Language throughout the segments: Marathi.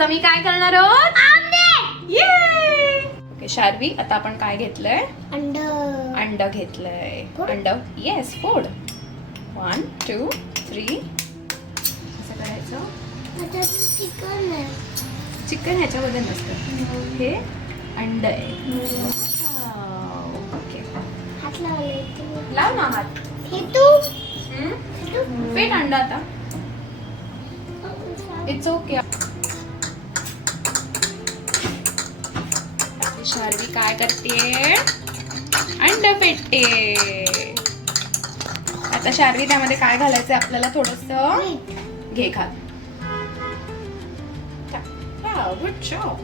आज आम्ही काय करणार आहोत? ये ओके शार्वी, आता आपण काय घेतलंय? अंड घेतलंय. अंड येस फोड. 1 2 3. कसं करायचं? चिकन ह्याच्यामध्ये नसतं, हे अंड आहे. ओके लाव ना हात. पेट अंड आता. It's okay. शार्वी काय करते? अंड पेटते. आता शार्वी त्यामध्ये काय घालायचं आपल्याला? थोडंसं घे खात. Good job.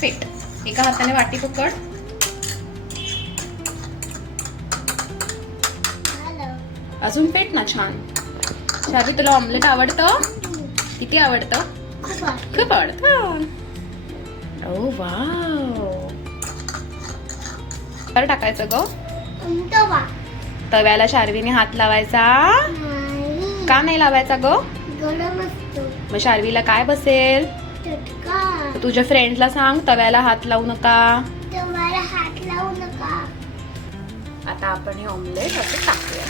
पेट. एका हाताने वाटी पकड. अजून पेट ना छान. शार्वी तुला ऑमलेट आवडतं? किती आवडतं? खूप आवडतं. ओ वाव. तर टाकायचं ग. तव्याला शार्वीने हात लावायचा का नाही लावायचा ग? मग शार्वीला काय बसेल? तुझ्या फ्रेंड्सला सांग तव्याला हात लावू नका. आता आपण हे ऑमलेट असं टाकूया.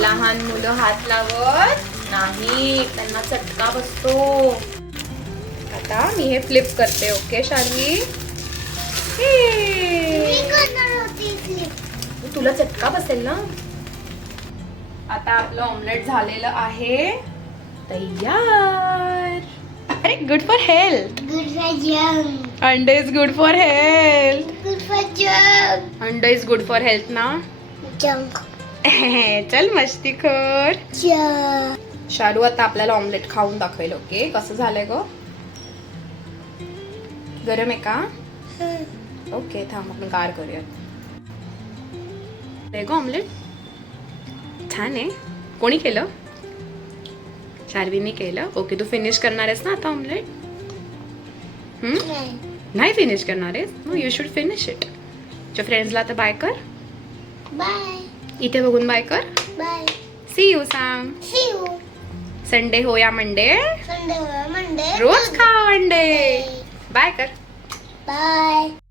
लहान मुलं हात लावत नाही, त्यांना चटका बसतो. आता मी हे फ्लिप करते. ओके शार्वी? तुला चटका बसेल ना. आता आपलं ऑमलेट झालेलं आहे तयार. अरे गुड फॉर हेल्थ. अंडे इज गुड फॉर हेल्थ. अंडे इज गुड फॉर हेल्थ ना. चल मस्ती कर. शालू आता आपल्याला ऑमलेट खाऊन दाखवेल. ओके कसं झालंय ग? गरम आहे का? ओके थांब आपण गार करूया. ग ऑमलेट छान आहे. कोणी केलं? शार्वीने केलं. ओके तू फिनिश करणार आहेस ना आता ऑमलेट? नाही फिनिश करणार आहेस? No you should finish it. तुझ्या फ्रेंड्सला आता बाय कर. बाय. इथे बघून बाय कर. बाय. सी यू सांग. See you. संडे हो या मंडे. Sunday or Monday. रोज खा अंडे. बाय कर. Bye.